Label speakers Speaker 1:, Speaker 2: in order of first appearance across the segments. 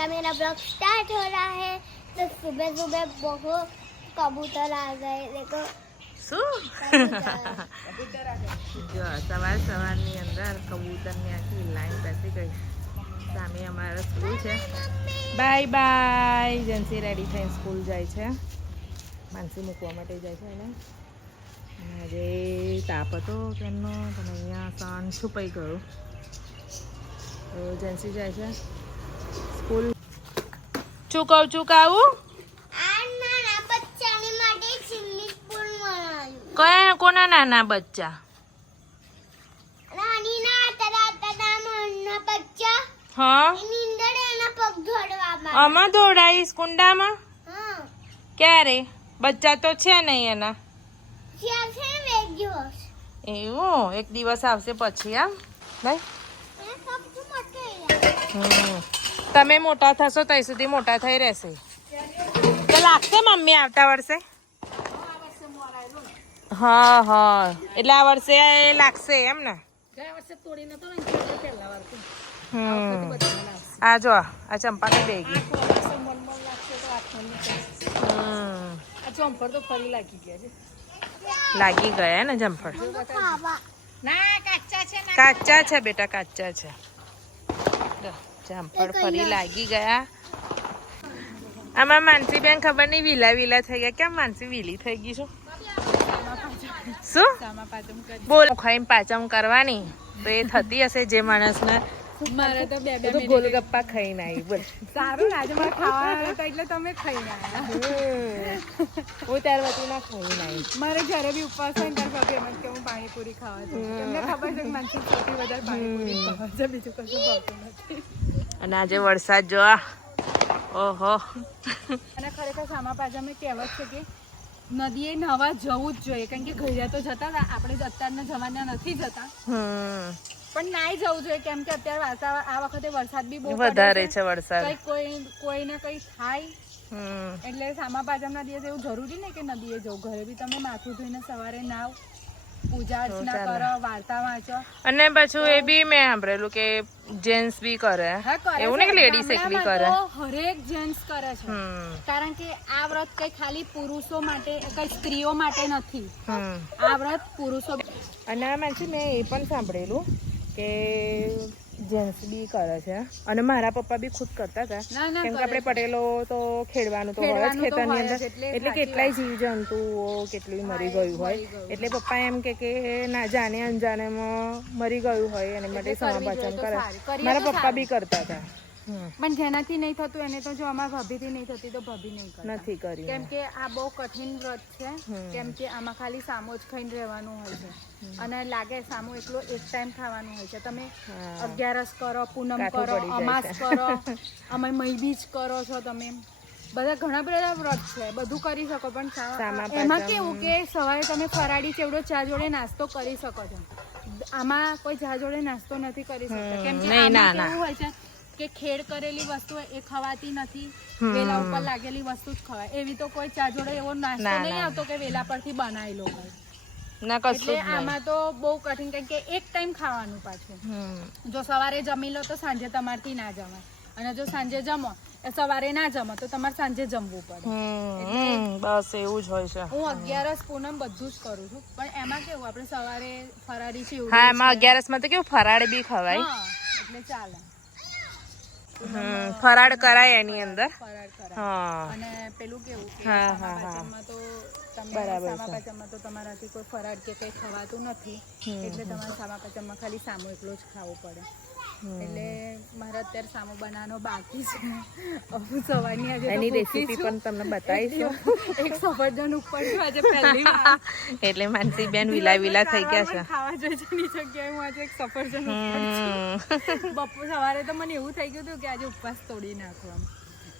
Speaker 1: का मेरा blog start हो रहा है तो सुबह सुबह बहुत कबूतर आ गए देखो
Speaker 2: શું
Speaker 1: कबूतर।
Speaker 2: જો સવાર સવારની અંદર કબૂતરની આખી લાઈન બેસી ગઈ સામે અમારા સ્કૂલ છે બાય બાય જેન્સી રેડી થઈને સ્કૂલ જાય છે માનસી મૂકવા માટે જાય છે એને અને આજે તાપ હતો તેમનો પણ અહીંયા સન છુપાઈ ગયો તો જેન્સી જાય છે
Speaker 1: નાના કહું છું કાવું
Speaker 2: કયા કોના નાના બચ્ચા? આમાં દોડાઈશ કુંડામાં?
Speaker 1: હા.
Speaker 2: ક્યારે? બચ્ચા તો છે નહીં એના. એવું? એક દિવસ આવશે પછી આમ ભાઈ હમ. તમે મોટા થશો ત્યાં સુધી મોટા થઈ રહેશે. તો લાગશે મમ્મી આવતા વર્ષે? હા હા. એટલે આ વર્ષે લાગશે એમ ને. આ જો આ ચંપાની બેગી.
Speaker 3: જમ્પર તો ફરી લાગી ગયા છે.
Speaker 2: લાગી ગયા ને જમ્ફળ
Speaker 3: ના કાચા છે
Speaker 2: બેટા કાચા છે. જામફળ ફરી લાગી ગયા. આમાં માનસી બેન ખબર નહીં વિલા વિલા થઈ ગયા. કેમ માનસી વિલી થઈ ગઈ શું?
Speaker 3: પાચમ
Speaker 2: બોલ. ખાઈને પાચમ કરવાની. તો એ થતી હશે જે માણસને.
Speaker 3: મારે તો બે
Speaker 2: એ ગોલગપ્પા ખાઈને આવી બોલ.
Speaker 3: સારું મારે એટલે તમે ખાઈને આવ્યા.
Speaker 2: હું ત્યાર પછી ના ખાઈને આવી.
Speaker 3: મારે ઘરે બી ઉપવાસ હોય ત્યારે ભાભી એમ કે હું પાણીપુરી ખાવા છું તમને ખબર છે કે માનસી સૌથી વધારે પાણીપુરી ખાવા છે બીજું કશું ભાવતું નથી.
Speaker 2: અને આજે વરસાદ જો ઓહો.
Speaker 3: અને ખરેખર સામા પાજામાં કહેવત છે કે નદીએ નવા જવું જ જોઈએ. કારણ કે ઘરે તો જતા હતા. આપણે જ અત્યારના જમાના નથી જતા. પણ નાય જવું જોઈએ. કેમ કે અત્યારે વાતાવરણ આ વખતે વરસાદ બી બહુ
Speaker 2: વધારે છે. વરસાદ.
Speaker 3: કઈ કોઈ ને કઈ થાય. એટલે સામા પાચમના દિવસે એવું જરૂરી નહીં કે નદીએ જવું. ઘરે બી તમે માથું ધોઈને સવારે નાવ પૂજા અર્ચના કરો વાર્તા વાંચો.
Speaker 2: અને પાછું એ બી મેં સાંભળેલું કે જેન્ટ્સ બી કરે. એવું. નહીં કે લેડીઝ એકલી કરે.
Speaker 3: હરેક જેન્ટ્સ કરે છે. કારણ કે આ વ્રત કઈ ખાલી પુરુષો માટે કઈ સ્ત્રીઓ માટે નથી. આ વ્રત પુરુષો
Speaker 2: અને આ મેં એ પણ સાંભળેલું કે જેન્ટ્સ બી કરે છે. અને મારા પપ્પા બી ખુદ કરતા હતા. કેમ કે આપણે પટેલો તો ખેડવાનું તો હોય જ ખેતરની અંદર.
Speaker 3: એટલે
Speaker 2: કેટલાય જીવ જંતુઓ કેટલું મરી ગયું હોય. એટલે પપ્પા એમ કે કે ના જાણે અનજાણેમાં મરી ગયું હોય એને માટે સમાપાચન કરે. મારા પપ્પા બી કરતા હતા.
Speaker 3: પણ જેનાથી નહીં થતું એને તો જો અમારા ભાભીથી નહીં થતી તો ભાભી નહીં કરતા.
Speaker 2: નથી કરી.
Speaker 3: કેમ કે આ બહુ કઠિન વ્રત છે કેમ કે આમાં ખાલી સામો જ ખાઈને રહેવાનું હોય છે. અને લાગે સામો એટલો એક ટાઈમ ખાવાનું હોય છે. તમે અગિયારસ કરો પૂનમ કરો અમાસ કરો અમે મહીબીજ કરો છો તમે. બધા ઘણા બધા વ્રત છે બધું કરી શકો પણ એમાં કેવું કે સવારે તમે ફરાળી ચેવડો ચા જોડે નાસ્તો કરી શકો છો. આમાં કોઈ ચા જોડે નાસ્તો નથી કરી શકતા. કેમ કે આમાં
Speaker 2: ના.
Speaker 3: કેવું હોય છે કે ખેડ કરેલી વસ્તુ એ ખવાતી નથી. વેલા ઉપર લાગેલી વસ્તુ જ ખવાય. એવી તો કોઈ ચા જોડે એવો નાસ્તો નહીં આવતો કે વેલા પરથી એટલે આમાં તો બહુ કઠિન કારણ કે એક ટાઈમ ખાવાનું પાછું. જો સવારે જમી લો તો સાંજે તમારથી ના જમાય. અને જો સાંજે જમો એ સવારે ના જમો તો તમારે સાંજે જમવું પડે.
Speaker 2: બસ એવું જ હોય છે.
Speaker 3: હું અગિયારસ પૂનમ બધું જ કરું છું. પણ એમાં કેવું આપણે સવારે ફરાળી છે
Speaker 2: હા એમાં અગિયારસમાં તો કેવું ફરાળ બી ખવાય.
Speaker 3: એટલે ચાલે.
Speaker 2: ફરાળ કરાય એની અંદર. હા
Speaker 3: અને પેલું કેવું કે
Speaker 2: હા, હા.
Speaker 3: તો
Speaker 2: બરાબર
Speaker 3: તમારાથી કોઈ ફરાળ કે કંઈ ખવાતું નથી એટલે તમારે સામા પાચમમાં ખાલી સામો એકલો જ ખાવો પડે. એટલે મારે અત્યારે સામો બનાવવાનો બાકી છે. હું સવારની આજે
Speaker 2: એની રેસીપી પણ તમને બતાવીશું.
Speaker 3: એક સફરજન ઉપર આજે પહેલી વાર.
Speaker 2: એટલે માનસી બેન વિલા વિલા થઈ ગયા છે.
Speaker 3: ખાવા એની જગ્યાએ હું આજે એક સફરજન ઉપર. બપોર સવારે તો મને એવું થઈ ગયું હતું કે આજે ઉપવાસ તોડી નાખું એમ.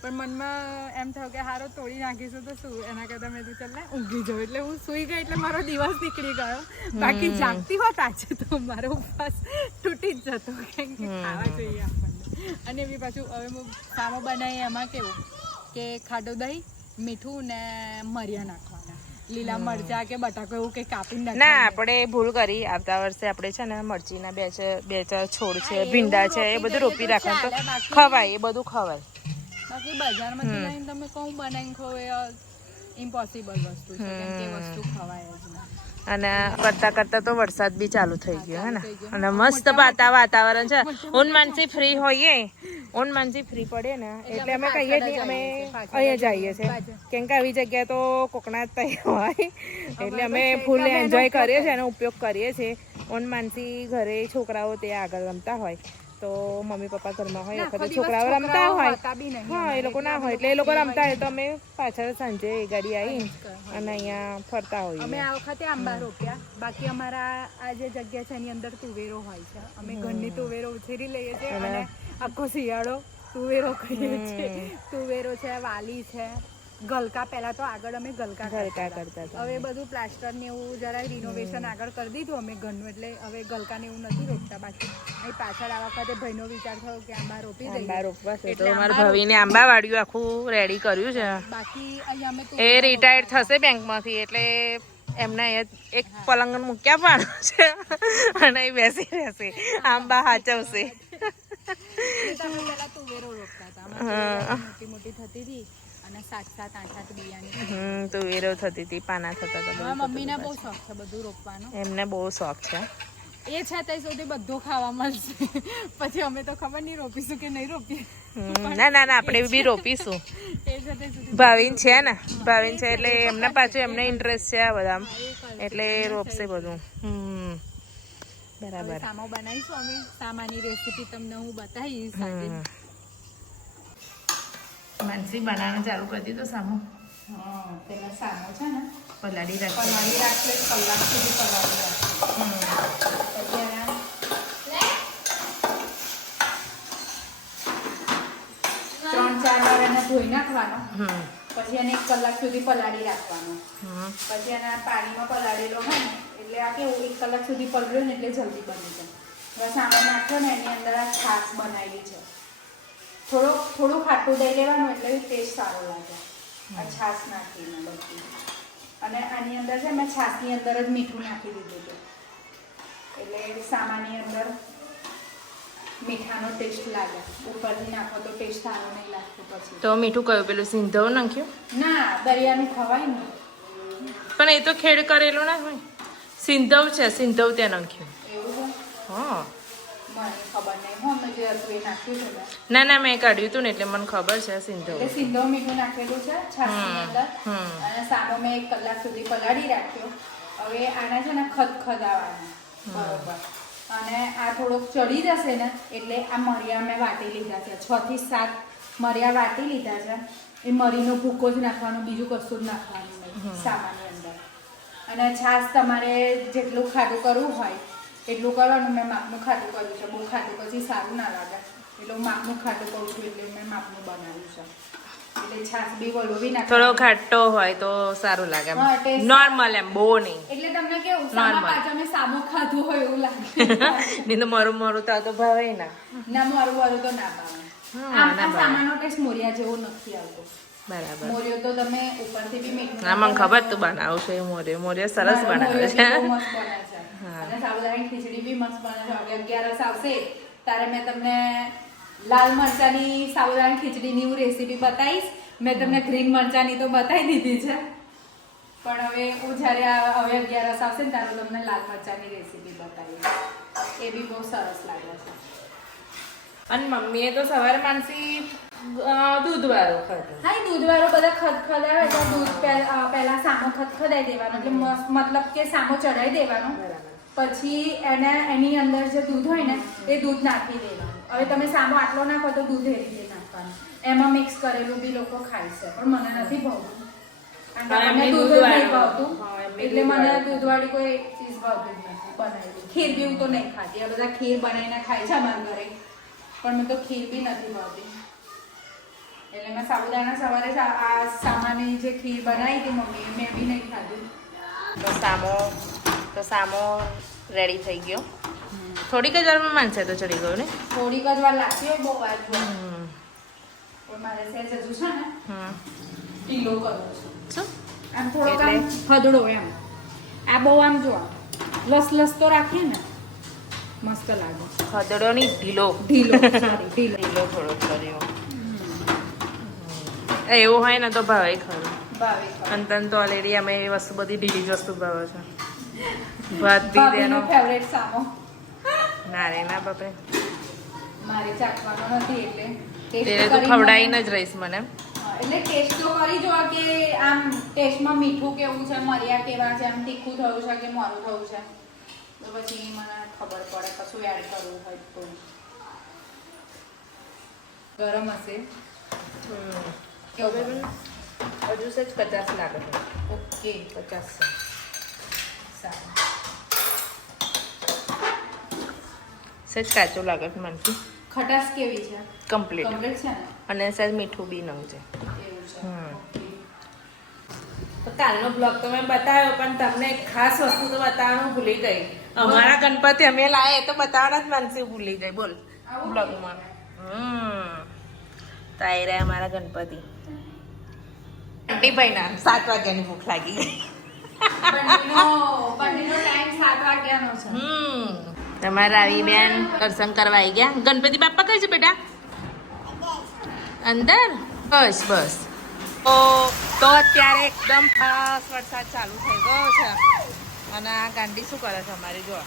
Speaker 3: પણ મનમાં એમ થયું કે હારો તોડી નાખીશું તો શું? એના કરતાં મેં તો ચાલ ને ઊંઘી જાઉં. એટલે હું સૂઈ ગઈ એટલે મારો દિવસ નીકળી ગયો. બાકી જાગતી હોત આજે તો મારો ઉપવાસ તૂટી જ જતો કેમ કે ખાવા જોઈએ આપણને. અને બી પાછું હવે સામો બનાવીએ એમાં કેવું કે ખાટું દહીં મીઠું ને મરિયા નાખવાના. લીલા મરચા કે બટાકો એવું કે કાપી
Speaker 2: ના આપણે ભૂલ કરી. આવતા વર્ષે આપણે છે ને મરચીના બે છે બે ચાર છોડ છે ભીંડા છે એ બધું રોપી રાખવાનું. તો ખવાય એ બધું ખવાય.
Speaker 3: બાકી બજારમાંથી લઈને તમે કહું બનાવીને ખો એ ઇમ્પોસિબલ વસ્તુ છે કેમ કે વસ્તુ ખવાય જ
Speaker 2: અને કરતા કરતા તો વરસાદ બી ચાલુ થઈ ગયો, હે ને? અને મસ્ત પાતા વાતાવરણ છે. ઊન માનસી ફ્રી હોઈએ. ઊન માનસી ફ્રી પડે ને, એટલે અમે કહીએ છીએ અમે અહીંયા જઈએ છીએ. કેમ કે આવી જગ્યા તો કોકના જ તઈ હોય. એટલે અમે ફૂલ એન્જોય કરીએ છીએ એનો ઉપયોગ કરીએ છીએ. ઊન માનસી ઘરે છોકરાઓ તે આગળ રમતા હોય. તો મમ્મી પપ્પા ઘરમાં હોય વખતે છોકરાઓ રમતા હોય. હા એ લોકો ના હોય એટલે એ લોકો રમતા હોય. તો અમે પાછળ સાંજે ગાડી આવી અને અહીંયા ફરતા હોઈએ.
Speaker 3: અમે આ વખતે આંબા રોપ્યા. બાકી અમારા આ જે જગ્યા છે એની અંદર તુવેરો હોય છે. અમે ઘરની તુવેરો ઉછેરી લઈએ છીએ અને આખો શિયાળો તુવેરો ખાઈએ છીએ. તુવેરો છે વાલી છે. ગલકા પહેલા તો આગળ અમે ગલકા
Speaker 2: ગલકા
Speaker 3: કરતા હતા. હવે બધું પ્લાસ્ટર ને એવું જરા રિનોવેશન આગળ કરી દીધું અમે ઘરનું એટલે હવે ગલકા ને એવું નથી રોપતા બાકી. અહીં પાછળ આ વખતે ભાઈનો વિચાર થયો કે આંબા રોપી
Speaker 2: આંબા રોપવા છે તો
Speaker 3: એટલે
Speaker 2: મારા
Speaker 3: આંબા
Speaker 2: આંબા વાડ્યું આખું રેડી કર્યું છે.
Speaker 3: બાકી અહીંયા અમે
Speaker 2: એ
Speaker 3: રિટાયર
Speaker 2: થશે થશે બેંકમાંથી એટલે એમને એક પલંગ મૂક્યા પણ છે. અને એ બેસી રહેશે. આંબા હાચવશે.
Speaker 3: મોટી મોટી થતી હતી. અને સાત સાત આઠ આઠ બિયાની
Speaker 2: હમ તુવેરો થતી હતી પાના થતા હતા
Speaker 3: મમ્મીને બહુ શોખ છે બધું રોપવાનો.
Speaker 2: એમને બહુ શોખ છે.
Speaker 3: એ સુધી બધું ખાવા મળશે. પછી અમે તો ખબર નહીં રોપીશું કે નહીં રોપીએ.
Speaker 2: ના ના ના આપણે બી રોપીશું. ભાવિન છે ને? ભાવિન છે એટલે એમને પાછું એમને ઇન્ટરેસ્ટ છે આ બધા એટલે રોપશે બધું. હમ બરાબર.
Speaker 3: સામો બનાવીશું અમે. સામાની રેસીપી તમને હું બતાવીશ.
Speaker 2: માનસી બનાવવાનું ચાલુ કરી દીધું સામો.
Speaker 3: તેમાં સામો છે ને
Speaker 2: પલાળી રાખી.
Speaker 3: પલાળી રાખીએ કલાક સુધી પલાળી રાખીએ પછી ત્રણ ચાર વાર એને ધોઈ નાખવાનો. પછી એને એક કલાક સુધી પલાળી રાખવાનો. પછી એના પાણીમાં પલાળેલો હોય ને એટલે આ કેવું એક કલાક સુધી પલળ્યો ને એટલે જલ્દી બની જાય. બસ આમાં નાખ્યો ને એની અંદર આ છાશ બનાવેલી છે. થોડું થોડું ખાટું દઈ લેવાનું એટલે ટેસ્ટ સારો લાગે. આ છાશ નાખીને બધી. અને આની અંદર છે મેં છાશની અંદર જ મીઠું નાખી દીધું હતું. એટલે સામાની અંદર મીઠાનો ટેસ્ટ લાગે. ઉપરથી નાખો તો ટેસ્ટ સારો નહીં લાગતો પછી.
Speaker 2: તો મીઠું કયું? પેલું સિંધવ નાખ્યું?
Speaker 3: ના દરિયાનું ખવાય ને.
Speaker 2: પણ એ તો ખેડ કરેલું ના હોય. સિંધવ છે સિંધવ ત્યાં નાખ્યું. ના ના મેં કાઢ્યું હતું ને એટલે મને ખબર છે
Speaker 3: સિંધો. સિંધો મીઠું નાખેલું છે છાશની અંદર. અને સામો મેં એક કલાક સુધી પલાળી રાખ્યો. હવે આના છે ને ખદખદાવાના બરોબર. અને આ થોડોક ચડી જશે ને એટલે આ મરિયા મેં વાટી લીધા છે. છ થી સાત મરિયા વાટી લીધા છે. એ મરીનો ભૂકો જ નાખવાનો બીજું કશું જ નાખવાનું નહીં સામાની અંદર. અને છાશ તમારે જેટલું ખાટું કરવું હોય એટલું કરવાનું મેં માપનું ખાટું કર્યું છે. બહુ ખાટું પછી સારું ના લાગે. એટલે હું માપનું ખાટું કહું છું એટલે મેં માપનું બનાવ્યું છે. એટલે છાશ બી વલોવી
Speaker 2: થોડો
Speaker 3: નાખવાનો
Speaker 2: ખાટો હોય તો સારું લાગે નોર્મલ એમ બહુ નહીં.
Speaker 3: એટલે તમને કેવું
Speaker 2: Normal.
Speaker 3: પાછા મેં સામો ખાધું હોય એવું લાગે.
Speaker 2: નહીં તો મારું મારું તો ભાવે ના.
Speaker 3: ના મારું મારું તો ના ભાવે. સામાનો ટેસ્ટ મોરિયા જેવો નથી આવતો.
Speaker 2: બરાબર.
Speaker 3: મોરિયો તો તમે ઉપરથી બી મીઠું
Speaker 2: ના મને ખબર તું બનાવું છે મોરે મોરે સરસ બનાવે છે.
Speaker 3: અને સાબુદાણાની ખીચડી બી મસ્ત બને છે. હવે અગિયારસ આવશે ત્યારે મેં તમને લાલ મરચાની સાબુદાણાની ખીચડીની હું રેસીપી બતાવીશ. મેં તમને ગ્રીન મરચાની તો બતાવી દીધી છે. પણ હવે હું જ્યારે હવે અગિયારસ આવશે ને ત્યારે તમને લાલ મરચાની રેસીપી બતાવીશ. એ બી બહુ સરસ લાગે છે.
Speaker 2: અને મમ્મીએ તો સવારે માનસી અ, દૂધ વાળો ખાધો.
Speaker 3: હા દૂધવાળો બધા ખદખદાવે એટલે દૂધ પહેલા સામો ખદખદાઈ દેવાનો. એટલે મતલબ કે સામો ચડાઈ દેવાનો. પછી એને એની અંદર જે દૂધ હોય ને એ દૂધ નાખી દેવાનું. હવે તમે સામો આટલો નાખો તો દૂધ એ રીતે નાખવાનું. એમાં મિક્સ કરેલું બી લોકો ખાય છે પણ મને નથી ભાવતું.
Speaker 2: એમને
Speaker 3: દૂધ નહીં ભાવતું. એટલે મને
Speaker 2: દૂધ
Speaker 3: દૂધવાળી કોઈ ચીજ ભાવતી નથી બનાવી. ખીર બી હું તો નહીં ખાતી. આ બધા ખીર બનાવીને ખાય છે અમારા ઘરે. પણ મને તો ખીર બી નથી ભાવતી એટલે મેં સાબુદાણા સવારે આ સામાની જે ખીર બનાવી હતી મમ્મીએ મેં બી નહીં ખાધી.
Speaker 2: તો સામો તો સામો રેડી થઈ ગયો. થોડીક જ વારમાં માનસે તો ચડી ગયો ને?
Speaker 3: થોડીક જ વાર લાગતી હોય બહુ વાર પણ મારે સેજ હજુ છે ને
Speaker 2: હમ.
Speaker 3: ઢીલો કરવો છું. આમ થોડો આમ? હદડો એમ. આ બહુ આમ જો લસ લસ તો રાખીએ ને મસ્ત લાગે.
Speaker 2: ખદડો ની ઢીલો.
Speaker 3: ઢીલો સોરી ઢીલો.
Speaker 2: ઢીલો થોડો કર્યો એવું હોય ને તો ભાવે ખરું. અને તને તો ઓલરેડી અમે એ વસ્તુ બધી ઢીલી જ વસ્તુ ભાવે છે. ભાત બી
Speaker 3: ફેવરેટ સામો.
Speaker 2: ના રે ના બાપે.
Speaker 3: મારે ચાખવાનો નથી એટલે તો
Speaker 2: તું ખવડાવીને જ રહીશ મને.
Speaker 3: એટલે ટેસ્ટ તો કરી જો કે આમ ટેસ્ટમાં મીઠું કેવું છે મરિયા કેવા છે આમ તીખું થયું છે કે મોરું થયું છે. તો પછી મને ખબર પડે કશું એડ કરવું હોય તો. ગરમ હશે.
Speaker 2: હજુ સજ પચાસ લાગે છે.
Speaker 3: ઓકે.
Speaker 2: પચાસ
Speaker 3: સારું.
Speaker 2: સજ કાચો લાગે છે મનથી
Speaker 3: ખટાશ કેવી છે?
Speaker 2: કમ્પ્લીટ
Speaker 3: કમ્પ્લીટ છે ને?
Speaker 2: અને સજ મીઠું બી નવું છે.
Speaker 3: એવું છે.
Speaker 2: હમ.
Speaker 3: ઓકે.
Speaker 2: તો કાલનો બ્લોગ તો મેં બતાવ્યો પણ તમને એક ખાસ વસ્તુ તો બતાવવાનું ભૂલી ગઈ. અમારા ગણપતિ અમે લાવે તો બતાવવાના જ માનસી ભૂલી ગઈ બોલ. બ્લોગમાં. હમ. તો આવી રહ્યા અમારા ગણપતિ. ભાઈના સાત વાગ્યાની ભૂખ લાગી. ગઈ તમારા આવી બેન દર્શન કરવા આવી ગયા. ગણપતિ બાપા કઈ છે બેટા? અંદર? બસ બસ. તો અત્યારે એકદમ ખાસ વરસાદ ચાલુ થઈ ગયો છે. અને આ ગાંડી શું કરે છે અમારી જો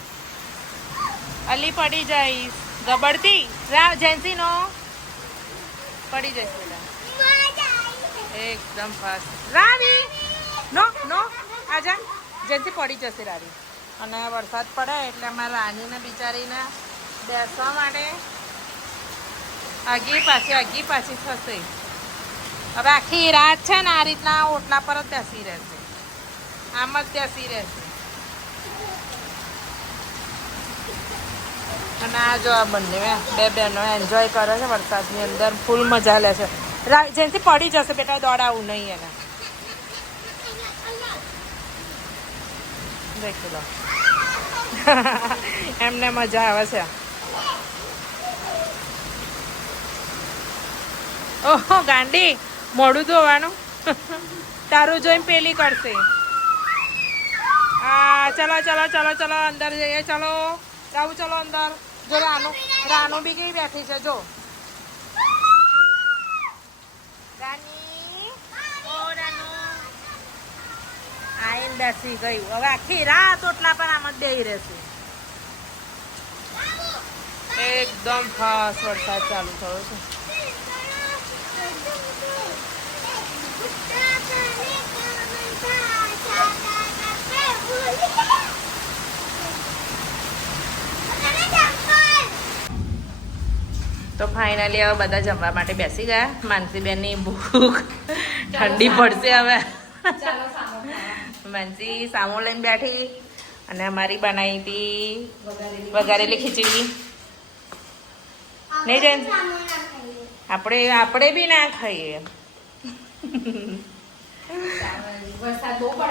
Speaker 2: અલી પડી જઈશ. ગબડતી. રા જેન્સી નો પડી જઈશ એકદમ ફાસ્ટ રાવી! No no. આજા જેન્સી પડી જશે રાવી. અને વરસાદ પડે એટલે અમારા રાનીને બિચારીને બેસવા માટે આગી પાછી આગી પાછી થશે. હવે આખી રાત છે ને આ રીતના ઓટલા પર જ બેસી રહેશે. આમ જ બેસી રહેશે. અને આ જો આ બંને બે બહેનો એન્જોય કરે છે વરસાદની અંદર, ફૂલ મજા લે છે. જેથી પડી જશે બેટા, દોડાવું નહીં એને. દેખી લો. એમને મજા આવે છે. ઓહો, ગાંડી, મોડું ધોવાનું. તારું જોઈને પેલી કરશે. હા, ચલો ચલો ચલો ચલો, અંદર જઈએ, ચલો. જાવું ચલો અંદર. જો રાનુ રાનુ બી કઈ બેઠી છે જો. રાની. ઓ રાનુ. આઈને બેસી ગયું. હવે આખી રાત ઓટલા પર આમ જ બેહી રહેશે. એકદમ ખાસ વરસાદ ચાલુ થયો છે. ફાઇનલી હવે બધા જમવા માટે બેસી ગયા. માનસીબેનની ભૂખ ઠંડી પડશે હવે. માનસી સામો લઈને બેઠી અને અમારી બનાવી હતી
Speaker 3: વઘારેલી
Speaker 2: ખીચડી. નહીં જયંત? આપણે આપણે બી ના ખાઈએ.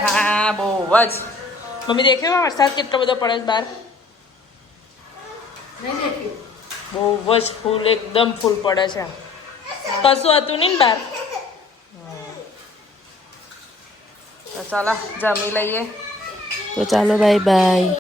Speaker 2: હા બહુ જ. મમ્મી દેખ્યો વરસાદ કેટલો બધો પડે છે બહાર? બહુ જ ફૂલ, એકદમ ફૂલ પડે છે. કશું હતું નહીં બહાર તો ચાલો, જમી લઈએ. તો ચાલો બાય બાય